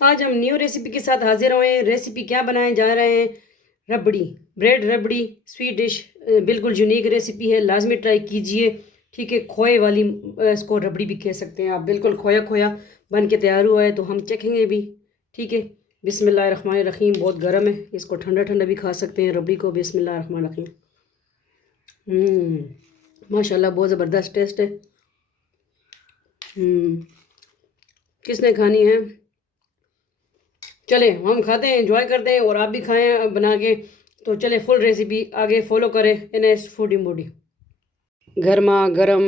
आज हम new recipe के साथ हाजिर हुए। रेसिपी क्या बनाए जा रहे हैं? रबड़ी, ब्रेड रबड़ी स्वीट डिश। बिल्कुल यूनिक रेसिपी है, लाजमी ट्राई कीजिए। ठीक है, खोए वाली इसको रबड़ी भी कह सकते हैं आप। बिल्कुल खोया खोया बन के तैयार हुआ है, तो हम चखेंगे भी। ठीक है, बिस्मिल्लाहिर्रहमानिर्रहीम। बहुत गर्म है, इसको ठंडा ठंडा भी खा सकते हैं रबड़ी को। बिस्मिल्लाहिर्रहमानिर्रहीम। माशाल्लाह, बहुत ज़बरदस्त टेस्ट है। हम्म किसने खानी है? चले हम खाते हैं, एंजॉय करते हैं, और आप भी खाएं बना के। तो चले फुल रेसिपी आगे फॉलो करें। NS foodie Moody. गर्मा गर्म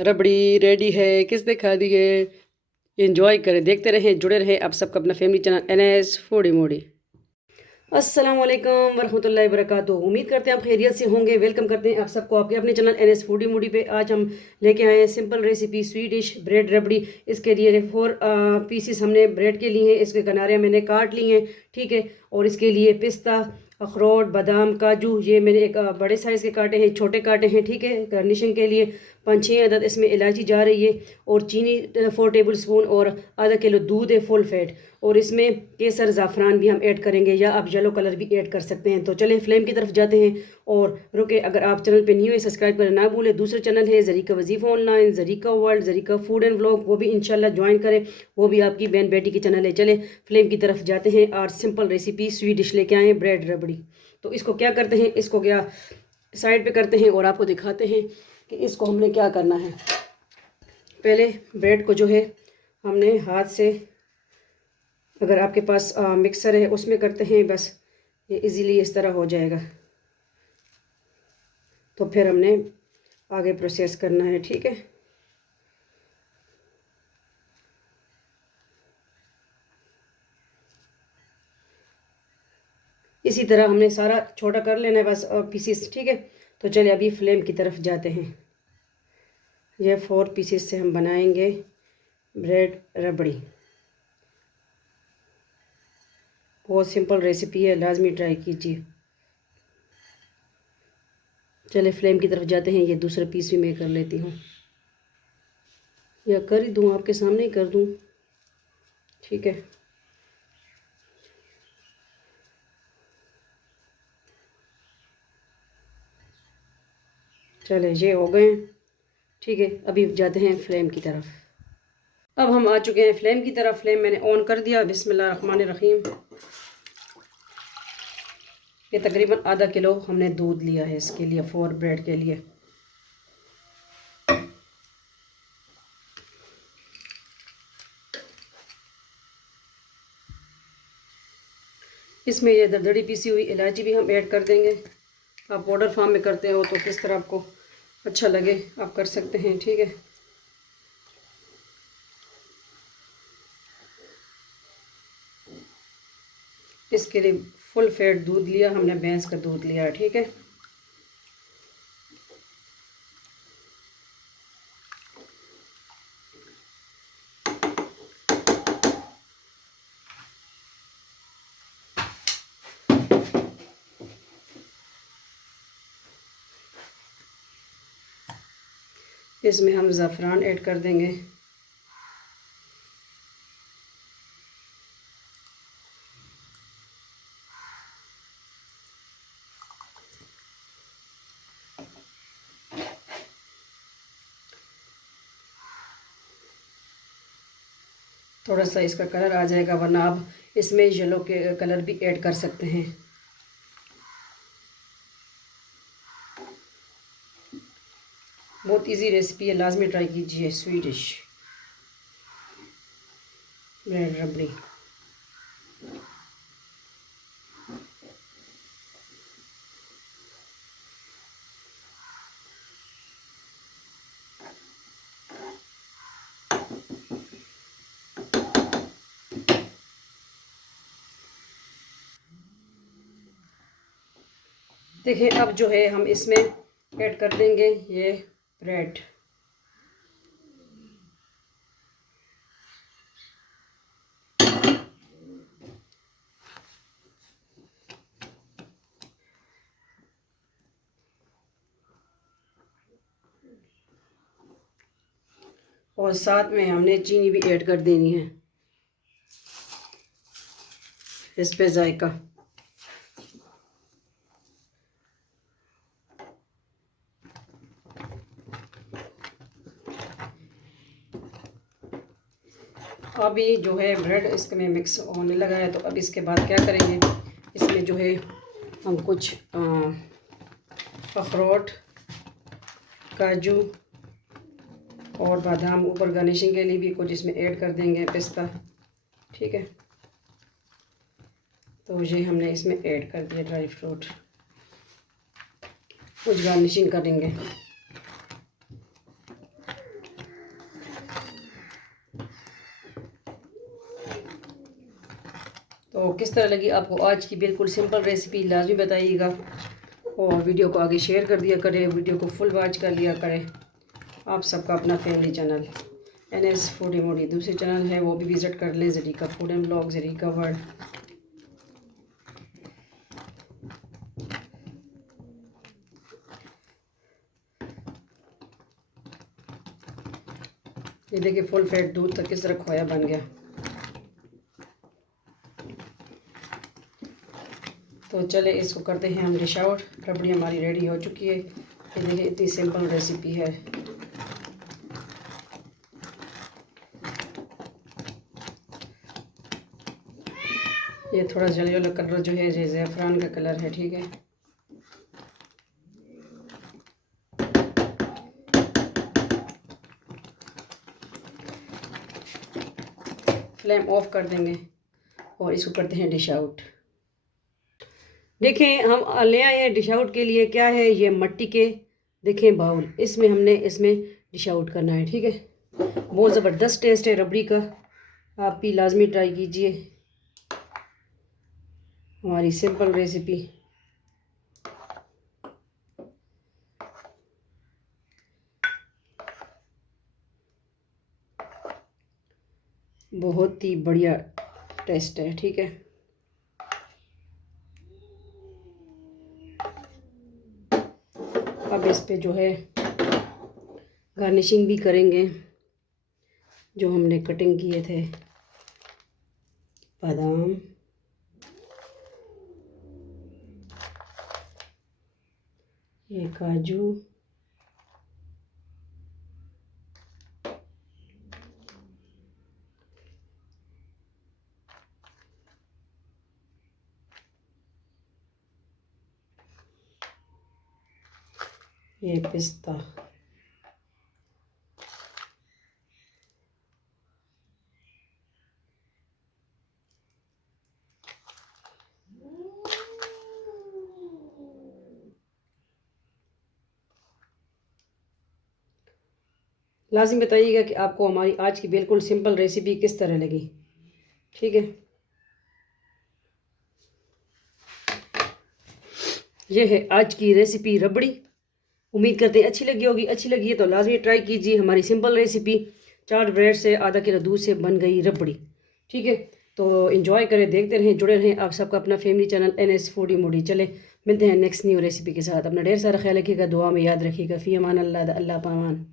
रबड़ी रेडी है। किसने खा दी है? एंजॉय करें, देखते रहें, जुड़े रहें आप सबका अपना family channel NS foodie Moody. अस्सलाम वालेकुम वरहमतुल्लाहि वबरकातुहू। उम्मीद करते हैं आप खैरियत से होंगे। वेलकम करते हैं आप सबको आपके अपने चैनल NS फूडी मूडी पे। आज हम लेके आए हैं simple recipe sweet dish bread rabri. इसके लिए 4 पीसीस हमने ब्रेड के लिए हैं। इसके किनारे मैंने काट लिए हैं। ठीक है, और इसके लिए पिस्ता, अखरोट, बादाम, काजू, ये मैंने एक बड़े साइज़ के काटे हैं, छोटे काटे हैं। ठीक है, गार्निशिंग के लिए 5-6 अदद इसमें इलायची जा रही है, और चीनी 4 टेबल स्पून, और आधा किलो दूध है फुल फैट। और इसमें केसर ज़ाफ़रान भी हम ऐड करेंगे, या आप येलो कलर भी ऐड कर सकते हैं। तो चलें फ्लेम की तरफ जाते हैं। और रुके, अगर आप चैनल पे न्यू है सब्सक्राइब करना ना भूलें। दूसरे चैनल है ज़रीका वजीफ़ा online, Zarika world, Zarika food and vlog, वो भी इंशाल्लाह ज्वाइन करें। वो भी आपकी बहन बेटी की चैनल है। चले फ्लेम की तरफ जाते हैं और सिंपल रेसिपी स्वीट डिश लेके आए हैं ब्रेड रबड़ी। तो इसको क्या करते हैं, इसको क्या साइड पे करते हैं और आपको दिखाते हैं कि इसको हमने क्या करना है। पहले ब्रेड को जो है हमने हाथ से, अगर आपके पास मिक्सर है उसमें करते हैं, बस ये इजीली इस तरह हो जाएगा। तो फिर हमने आगे प्रोसेस करना है। ठीक है, इसी तरह हमने सारा छोटा कर लेना है बस पीसीस। ठीक है, तो चलिए अभी फ्लेम की तरफ जाते हैं। ये 4 पीसीस से हम बनाएंगे ब्रेड रबड़ी। बहुत सिंपल रेसिपी है, लाजमी ट्राई कीजिए। चले फ्लेम की तरफ जाते हैं। ये दूसरा पीस भी मैं कर लेती हूँ, या कर ही दूँ, आपके सामने ही कर दूँ। ठीक है, चले ये हो गए। ठीक है, अभी जाते हैं फ्लेम की तरफ। अब हम आ चुके हैं फ्लेम की तरफ। फ्लेम मैंने ऑन कर दिया। बिस्मिल्लाहिर्रहमानिर्रहीम। ये तकरीबन आधा किलो हमने दूध लिया है इसके लिए, 4 ब्रेड के लिए। इसमें ये दरदरी पीसी हुई इलायची भी हम ऐड कर देंगे। आप पाउडर फॉर्म में करते हो तो किस तरह आपको अच्छा लगे आप कर सकते हैं। ठीक है, इसके लिए फुल फैट दूध लिया हमने, भैंस का दूध लिया। ठीक है, इसमें हम ज़ाफ़रान ऐड कर देंगे। थोड़ा सा इसका कलर आ जाएगा, वरना आप इसमें येलो के कलर भी ऐड कर सकते हैं। बहुत इजी रेसिपी है, लाजमी ट्राई कीजिए स्वीट डिश ब्रेड रबड़ी। देखिए, अब जो है हम इसमें ऐड कर देंगे ये ब्रेड। और साथ में हमने चीनी भी ऐड कर देनी है। इस पे जायका। अभी जो है ब्रेड इसमें मिक्स होने लगा है, तो अब इसके बाद क्या करेंगे, इसमें जो है हम कुछ अखरोट, काजू और बादाम ऊपर गार्निशिंग के लिए भी कुछ इसमें ऐड कर देंगे, पिस्ता। ठीक है, तो ये हमने इसमें ऐड कर दिया ड्राई फ्रूट, कुछ गार्निशिंग करेंगे। तो किस तरह लगी आपको आज की बिल्कुल सिंपल रेसिपी, लाजमी बताइएगा और वीडियो को आगे शेयर कर दिया करें, वीडियो को फुल वॉच कर लिया करें। आप सबका अपना फैमिली चैनल NS फूडी मोडी दूसरी चैनल है, वो भी विज़िट कर लें, Zarika food and blog, Zarika world. ये देखिए फुल फैट दूध तक किस तरह खोया बन गया। तो चले इसको करते हैं हम डिश आउट। रबड़ी हमारी रेडी हो चुकी है। ये देखिए इतनी सिंपल रेसिपी है। ये थोड़ा जली वाला कलर जो है ये ज़ैफ़रान का कलर है। ठीक है, फ्लेम ऑफ कर देंगे और इसको करते हैं डिश आउट। देखें हम ले आए हैं डिश आउट के लिए, क्या है ये मट्टी के देखें बाउल, इसमें हमने इसमें डिश आउट करना है। ठीक है, बहुत ज़बरदस्त टेस्ट है रबड़ी का, आप भी लाजमी ट्राई कीजिए हमारी सिंपल रेसिपी। बहुत ही बढ़िया टेस्ट है। ठीक है, अब इस पे जो है गार्निशिंग भी करेंगे, जो हमने कटिंग किए थे बादाम, ये काजू, ये पिस्ता, लाजिम बताइएगा कि आपको हमारी आज की बिल्कुल सिंपल रेसिपी किस तरह लगी। ठीक है, ये है आज की रेसिपी रबड़ी। उम्मीद करते हैं अच्छी लगी होगी। अच्छी लगी है तो लाजमी ट्राई कीजिए हमारी सिंपल रेसिपी। 4 ब्रेड से आधा किलो दूध से बन गई रबड़ी। ठीक है, तो एंजॉय करें, देखते रहें, जुड़े रहें। आप सबका अपना फैमिली चैनल NS फूडी मोडी। चले मिलते हैं नेक्स्ट न्यू रेसिपी के साथ। अपना ढेर सारा ख्याल रखिएगा, दुआ में याद रखिएगा। फ़ी अमान अल्लाह, अल्लाह पामान।